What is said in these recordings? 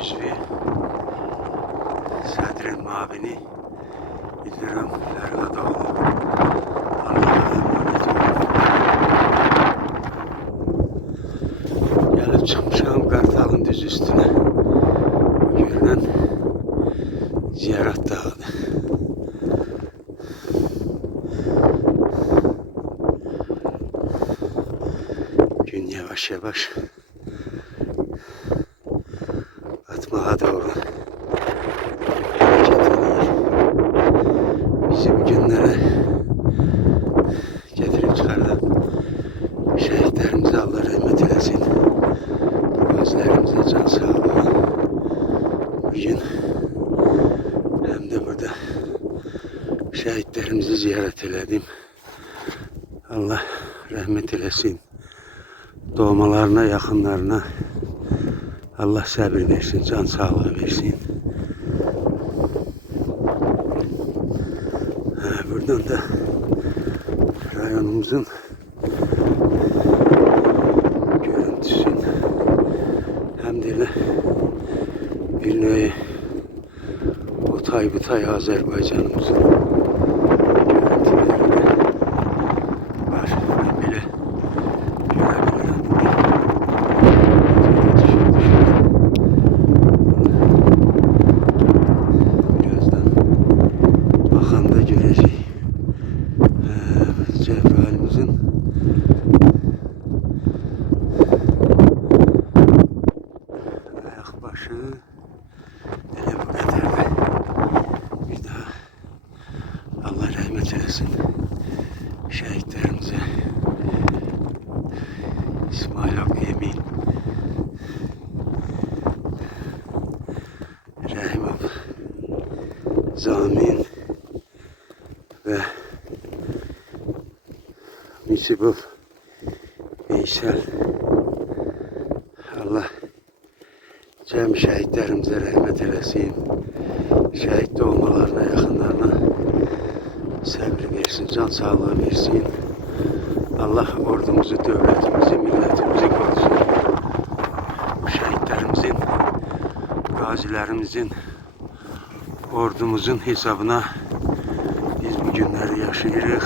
Hüsvi, Sadr'in mavini, İldirim Ferhadoğlu. Allah'a emanet olun. Gelip çıkmışam Kartal'ın düz üstüne. Görünen Ziyaret Dağı. Gün yavaş yavaş batmaya doğru hareket ediyor. Bizi bu günlere getirip çıkardan şehitlerimize Allah rahmet eylesin. Gözlerimize can sağlığı. Bugün hem de burada şehitlerimizi ziyaret edelim. Allah rahmet eylesin. Doğmalarına, yakınlarına Allah sabır versin, can sağlığı versin. Buradan da rayonumuzun görüntüsün hem de bir nevi Otay Azerbaycanımızın görüntüleri var. Ben bile görebilirim. Birazdan bakanda göreceğiz. Cebrail'imizin ayak başı hele bu kadardı. Bir daha Allah rahmet eylesin şehitlerimize. İsmail Hakkı Emin, Rahimov, Zamin ve Müsibov Veysel. Allah cem şehitlerimize rahmet eylesin. Şehit olmalarına, yakınlarına sabır versin, can sağlığı versin. Allah ordumuzu, devletimizi, milletimizi korusun. Bu şehitlerimizin, gazilerimizin, ordumuzun hesabına biz bu günleri yaşayırıq.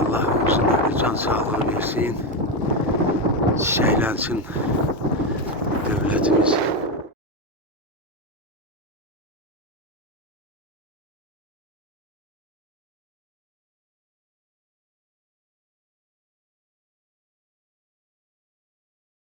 Allah ömrüne can sağlığı versin. Çiçeklensin devletimiz.